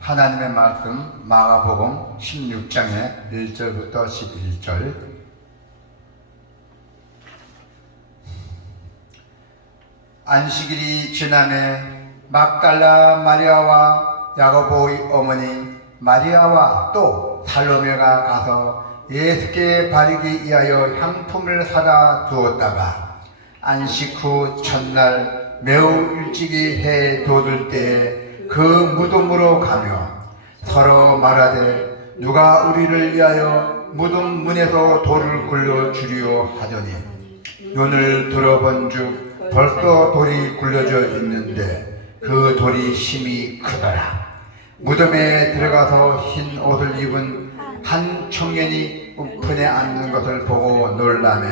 하나님의 말씀 마가복음 16장의 1절부터 11절. 안식일이 지남에 막달라 마리아와 야고보의 어머니 마리아와 또 살로메가 가서 예수께 바르기 위하여 향품을 사다 두었다가 안식 후 첫날 매우 일찍이 해 돋을 때에 그 무덤으로 가며 서로 말하되 누가 우리를 위하여 무덤 문에서 돌을 굴려 주리오 하더니 눈을 들어본즉 벌써 돌이 굴려져 있는데 그 돌이 심히 크더라. 무덤에 들어가서 흰 옷을 입은 한 청년이 우편에 앉는 것을 보고 놀라매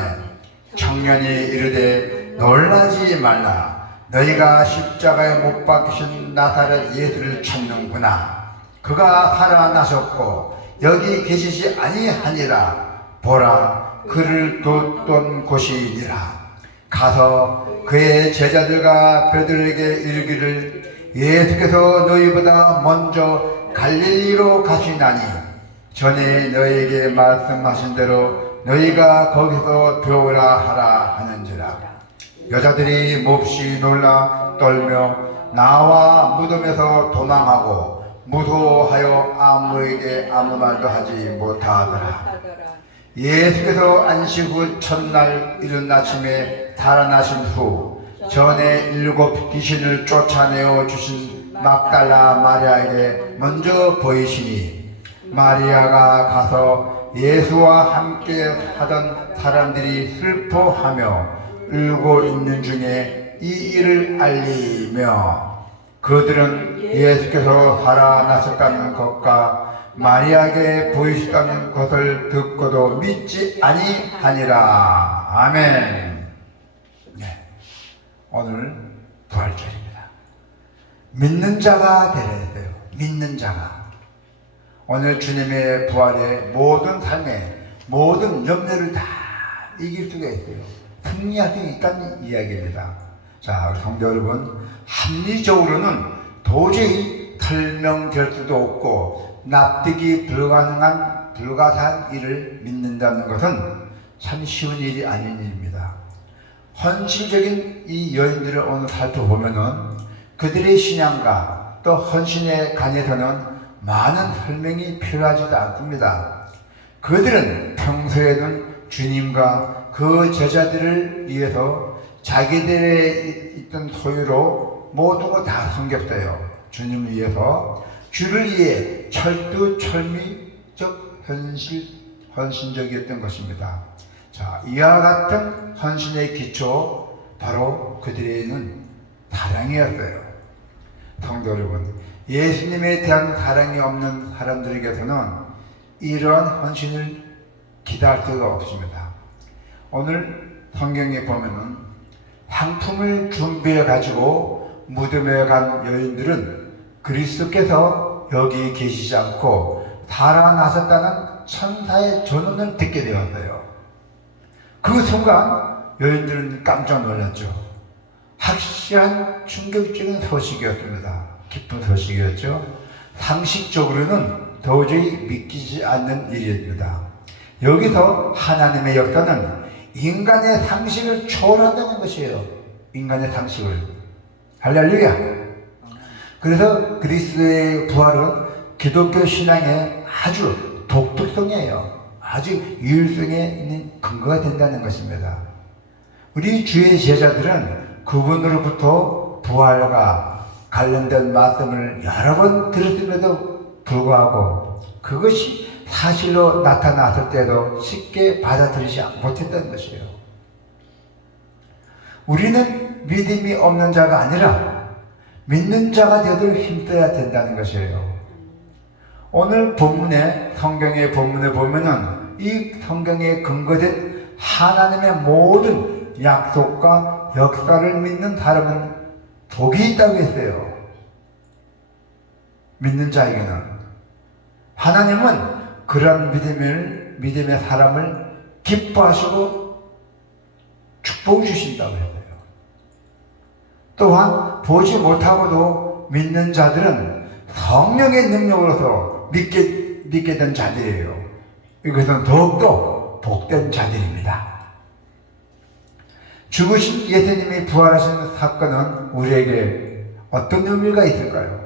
청년이 이르되 놀라지 말라. 너희가 십자가에 못 박히신 나사렛 예수를 찾는구나. 그가 살아나셨고 여기 계시지 아니하니라. 보라, 그를 뒀던 곳이니라. 가서 그의 제자들과 베드로에게 이르기를 예수께서 너희보다 먼저 갈릴리로 가시나니 전에 너희에게 말씀하신 대로 너희가 거기서 배우라 하라 하는지라. 여자들이 몹시 놀라 떨며 나와 무덤에서 도망하고 무서워하여 아무에게 아무 말도 하지 못하더라. 예수께서 안식 후 첫날 이른 아침에 살아나신 후 전에 7 귀신을 쫓아내어 주신 막달라 마리아에게 먼저 보이시니 마리아가 가서 예수와 함께 하던 사람들이 슬퍼하며 울고 있는 중에 이 일을 알리며 그들은 예수께서 살아나셨다는 것과 마리아에게 보이셨다는 것을 듣고도 믿지 아니하니라. 아멘. 네, 오늘 부활절입니다. 믿는 자가 되어야 돼요. 믿는 자가. 오늘 주님의 부활의 모든 삶의 모든 염려를 다 이길 수가 있어요. 승리할 수 있다는 이야기입니다. 자, 우리 성도 여러분, 합리적으로는 도저히 설명될 수도 없고 납득이 불가사한 일을 믿는다는 것은 참 쉬운 일이 아닌 일입니다. 헌신적인 이 여인들을 오늘 살펴보면은 그들의 신앙과 또 헌신에 관해서는 많은 설명이 필요하지도 않습니다. 그들은 평소에는 주님과 그 제자들을 위해서 자기들의 있던 소유로 모두가 다 섬겼어요. 주님을 위해서 주를 위해 철두철미적 헌신적이었던 것입니다. 자, 이와 같은 헌신의 기초 바로 그들에게는 사랑이었어요. 성도 여러분, 예수님에 대한 사랑이 없는 사람들에게서는 이러한 헌신을 기대할 수가 없습니다. 오늘 성경에 보면은 향품을 준비해 가지고 무덤에 간 여인들은 그리스도께서 여기 계시지 않고 살아나셨다는 천사의 전언을 듣게 되었어요. 그 순간 여인들은 깜짝 놀랐죠. 확실한 충격적인 소식이었습니다. 기쁜 소식이었죠. 상식적으로는 도저히 믿기지 않는 일이었습니다. 여기서 하나님의 역사는 인간의 상식을 초월한다는 것이에요. 인간의 상식을. 할렐루야. 그래서 그리스도의 부활은 기독교 신앙의 아주 독특성이에요. 아주 유일성에 있는 근거가 된다는 것입니다. 우리 주의 제자들은 그분으로부터 부활과 관련된 말씀을 여러 번 들었음에도 불구하고 그것이 사실로 나타났을 때도 쉽게 받아들이지 못했던 것이에요. 우리는 믿음이 없는 자가 아니라 믿는 자가 되도록 힘써야 된다는 것이에요. 오늘 본문에, 성경의 본문에 보면은 이 성경에 근거된 하나님의 모든 약속과 역사를 믿는 사람은 복이 있다고 했어요. 믿는 자에게는. 하나님은 그런 믿음의 사람을 기뻐하시고 축복 주신다고 했어요. 또한 보지 못하고도 믿는 자들은 성령의 능력으로서 믿게 된 자들이에요. 이것은 더욱더 복된 자들입니다. 죽으신 예수님이 부활하신 사건은 우리에게 어떤 의미가 있을까요?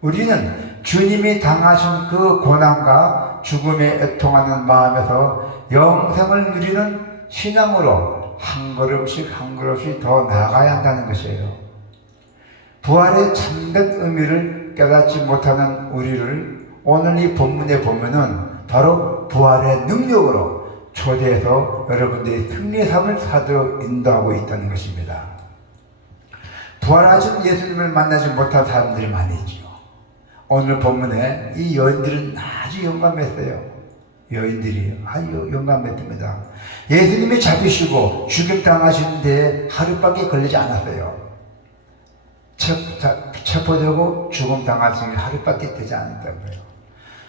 우리는 주님이 당하신 그 고난과 죽음에 애통하는 마음에서 영생을 누리는 신앙으로 한 걸음씩 한 걸음씩 더 나아가야 한다는 것이에요. 부활의 참된 의미를 깨닫지 못하는 우리를 오늘 이 본문에 보면은 바로 부활의 능력으로 초대해서 여러분들이 승리의 삶을 사도록 인도하고 있다는 것입니다. 부활하신 예수님을 만나지 못한 사람들이 많이지요. 오늘 본문에 이 여인들은 아주 용감했어요. 여인들이 아주 용감했습니다. 예수님이 잡히시고 죽임당하신 데에 하루밖에 걸리지 않았어요. 체포되고 죽음당하신 게 하루밖에 되지 않았다고요.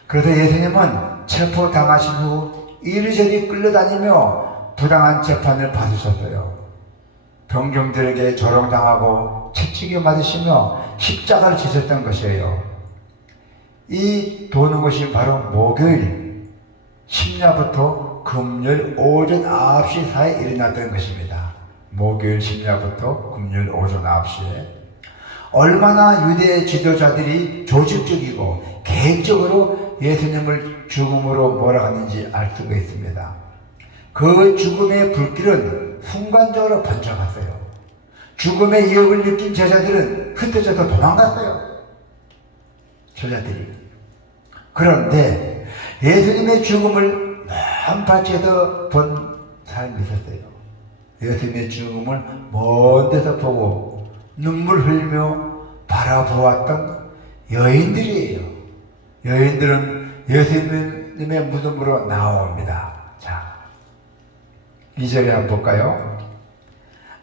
그래서 예수님은 체포당하신 후 이리저리 끌려다니며 부당한 재판을 받으셨어요. 병정들에게 조롱당하고 채찍에 맞으시며 십자가를 지셨던 것이에요. 이 도는 것이 바로 목요일 심야부터 금요일 오전 9시 사이에 일어났던 것입니다. 목요일 심야부터 금요일 오전 9시에 얼마나 유대 지도자들이 조직적이고 계획적으로 예수님을 죽음으로 몰아갔는지 알 수가 있습니다. 그 죽음의 불길은 순간적으로 번져갔어요. 죽음의 위협을 느낀 제자들은 흩어져서 도망갔어요. 제자들이. 그런데 예수님의 죽음을 먼 발치에서 본 사람이 있었어요. 예수님의 죽음을 먼 데서 보고 눈물 흘리며 바라보았던 여인들이에요. 여인들은 예수님의 무덤으로 나옵니다. 자, 2절에 한번 볼까요?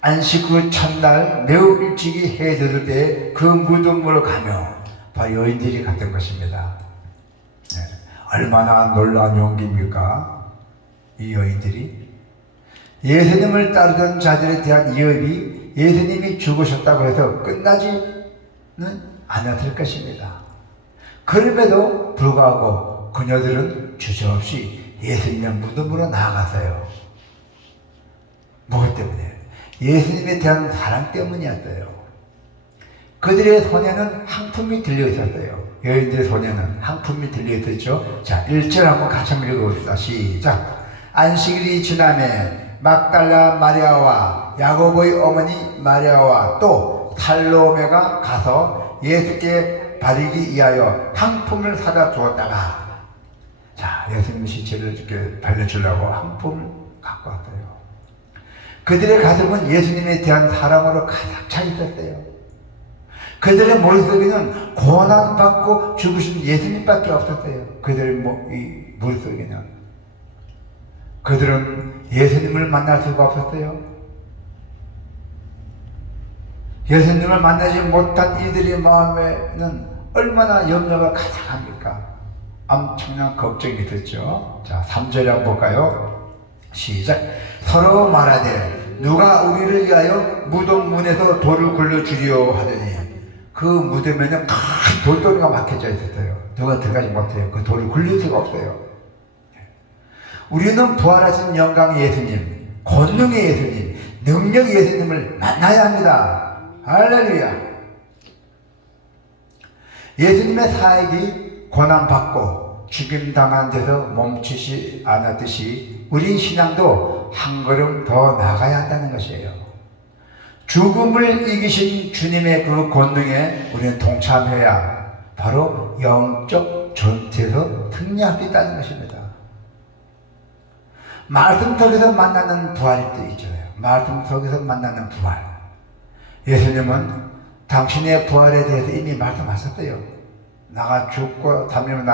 안식 후 첫날 매우 일찍이 해 젖을 때 그 무덤으로 가며 바로 여인들이 갔던 것입니다. 네. 얼마나 놀라운 용기입니까? 이 여인들이 예수님을 따르던 자들에 대한 위협이 예수님이 죽으셨다고 해서 끝나지는 않았을 것입니다. 그럼에도 불구하고 그녀들은 주저없이 예수님의 무덤으로 나아갔어요. 무엇 때문에? 예수님에 대한 사랑 때문이었어요. 그들의 손에는 상품이 들려 있었어요. 여인들의 손에는 상품이 들려 있었죠. 자, 1절 한번 같이 한번 읽어봅시다. 시작. 안식일이 지나매 막달라 마리아와 야고보의 어머니 마리아와 또 살로메가 가서 예수께 바르기 위하여 상품을 사다 주었다가, 자, 예수님 시체를 이렇게 발려주려고 상품을 갖고 왔어요. 그들의 가슴은 예수님에 대한 사랑으로 가득 차 있었어요. 그들의 머릿속에는 고난받고 죽으신 예수님밖에 없었어요. 그들의 머릿속에는. 그들은 예수님을 만날 수가 없었어요. 예수님을 만나지 못한 이들의 마음에는 얼마나 염려가 가득합니까? 엄청난 걱정이 됐죠. 자, 3절에 한번 볼까요? 시작. 서로 말하되 누가 우리를 위하여 무덤 문에서 돌을 굴려주리오 하더니 그 무덤에는 큰 돌덩이가 막혀져 있었어요. 누가 들어가지 못해요. 그 돌을 굴릴 수가 없어요. 우리는 부활하신 영광의 예수님, 권능의 예수님, 능력의 예수님을 만나야 합니다. 할렐루야. 예수님의 사역이 고난받고 죽임당한 데서 멈추지 않았듯이 우리 신앙도 한 걸음 더 나가야 한다는 것이에요. 죽음을 이기신 주님의 그 권능에 우리는 동참해야 바로 영적 전투에서 승리할 수 있다는 것입니다. 말씀 속에서 만나는 부활이 또 있잖아요. 말씀 속에서 만나는 부활. 예수님은 당신의 부활에 대해서 이미 말씀하셨어요. 나가 죽고 3년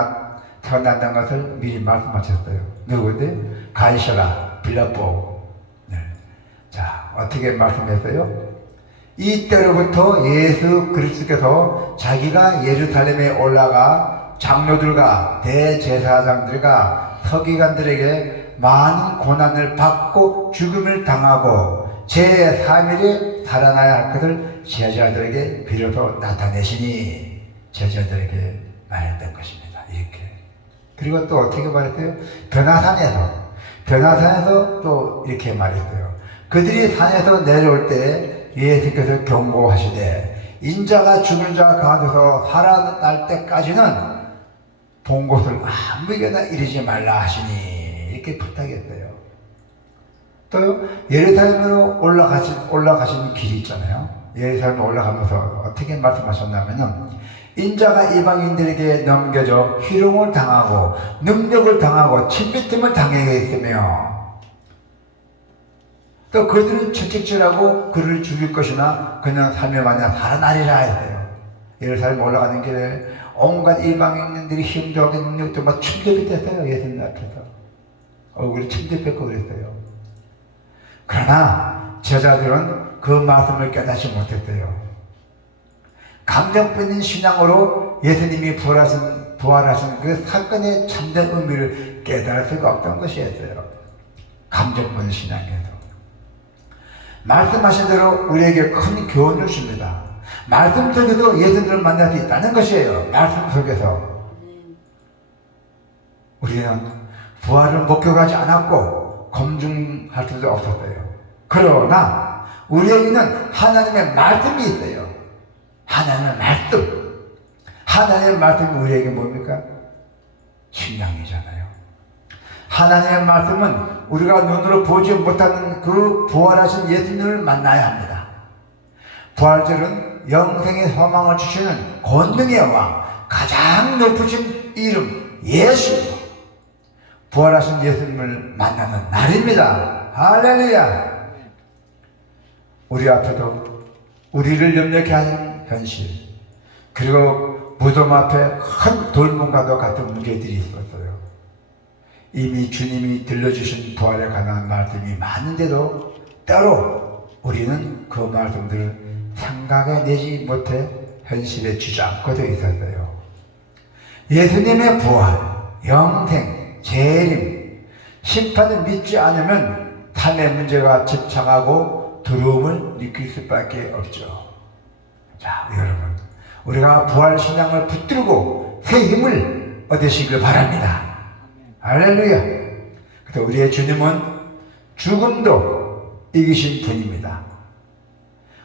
태어난다는 것을 미리 말씀하셨어요. 누구인데? 가이셔라 빌라보. 네. 자, 어떻게 말씀했어요? 이때로부터 예수 그리스도께서 자기가 예루살렘에 올라가 장로들과 대제사장들과 서기관들에게 많은 고난을 받고 죽음을 당하고 제3일에 살아나야 할 것을 제자들에게 비로소 나타내시니, 제자들에게 말했던 것입니다. 이렇게. 그리고 또 어떻게 말했어요? 변화산에서 또 이렇게 말했어요. 그들이 산에서 내려올 때 예수께서 경고하시되 인자가 죽은 자 가운데서 살아날 때까지는 본 곳을 아무에게나 이르지 말라 하시니 이렇게 부탁했어요. 또 예루살렘으로 올라가시는 길이 있잖아요. 예루살렘 올라가면서 어떻게 말씀하셨냐면은 인자가 이방인들에게 넘겨져 희롱을 당하고 능력을 당하고 침뱉음을 당하겠으며 또 그들은 채찍질하고 그를 죽일 것이나 그는 3일 만에 살아나리라 했어요. 예루살렘 올라가는 길에 온갖 이방인들이 힘들어하게 능력도 막 침대비 됐어요. 예수님 앞에서 얼굴이 침대했고 그랬어요. 그러나 제자들은 그 말씀을 깨닫지 못했대요. 감정뿐인 신앙으로 예수님이 부활하신 그 사건의 참된 의미를 깨달을 수가 없던 것이었어요. 감정뿐인 신앙에서. 말씀하신 대로 우리에게 큰 교훈을 줍니다. 말씀 속에서 예수님을 만날 수 있다는 것이에요. 말씀 속에서. 우리는 부활을 목격하지 않았고 검증할 수도 없었어요. 그러나 우리에게는 하나님의 말씀이 있어요. 하나님의 말씀. 하나님의 말씀이 우리에게 뭡니까? 신앙이잖아요. 하나님의 말씀은 우리가 눈으로 보지 못하는 그 부활하신 예수님을 만나야 합니다. 부활절은 영생의 소망을 주시는 권능의 왕, 가장 높으신 이름 예수, 부활하신 예수님을 만나는 날입니다. 할렐루야. 우리 앞에도 우리를 염려케 하는 현실, 그리고 무덤 앞에 큰 돌문과도 같은 무게들이 있었어요. 이미 주님이 들려주신 부활에 관한 말씀이 많은데도 때로 우리는 그 말씀들을 생각해내지 못해 현실에 주저앉고도 있었어요. 예수님의 부활, 영생, 재림, 심판을 믿지 않으면 삶의 문제가 집착하고 두려움을 느낄 수밖에 없죠. 자, 여러분, 우리가 부활 신앙을 붙들고 새 힘을 얻으시길 바랍니다. 할렐루야. 그래서 우리의 주님은 죽음도 이기신 분입니다.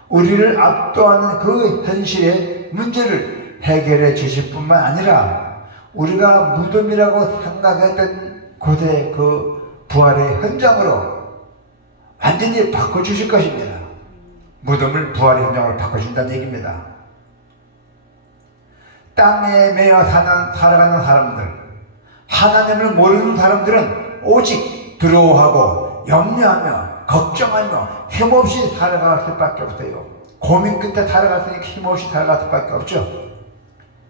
우리를 압도하는 그 현실의 문제를 해결해 주실 뿐만 아니라 우리가 무덤이라고 생각했던 곳의 그 부활의 현장으로 완전히 바꿔주실 것입니다. 무덤을 부활의 현장으로 바꿔준다는 얘기입니다. 땅에 매여 살아가는 사람들, 하나님을 모르는 사람들은 오직 두려워하고 염려하며 걱정하며 힘없이 살아갈 수밖에 없어요. 고민 끝에 살아갔으니 힘없이 살아갈 수밖에 없죠.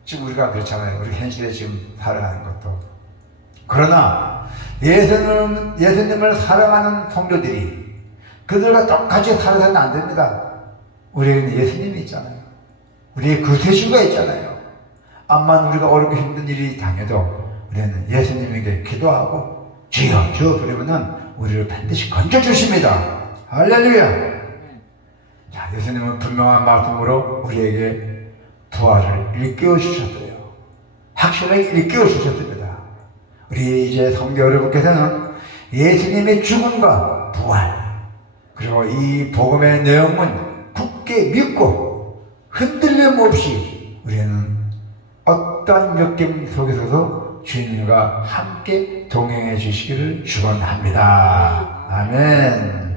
지금 우리가 그렇잖아요. 우리 현실에 지금 살아가는 것도. 그러나 예수님을 사랑하는 성도들이 그들과 똑같이 살아서는 안 됩니다. 우리에게는 예수님이 있잖아요. 우리의 구세주가 있잖아요. 암만 우리가 어렵고 힘든 일이 당해도 우리는 예수님에게 기도하고 주여 주여 부르면은 우리를 반드시 건져주십니다. 할렐루야. 자, 예수님은 분명한 말씀으로 우리에게 부활을 일깨워 주셨어요. 확실하게 일깨워 주셨습니다. 우리 이제 성도 여러분께서는 예수님의 죽음과 부활, 그리고 이 복음의 내용은 굳게 믿고 흔들림 없이 우리는 어떤 역경 속에서도 주님과 함께 동행해 주시기를 축원합니다. 아멘.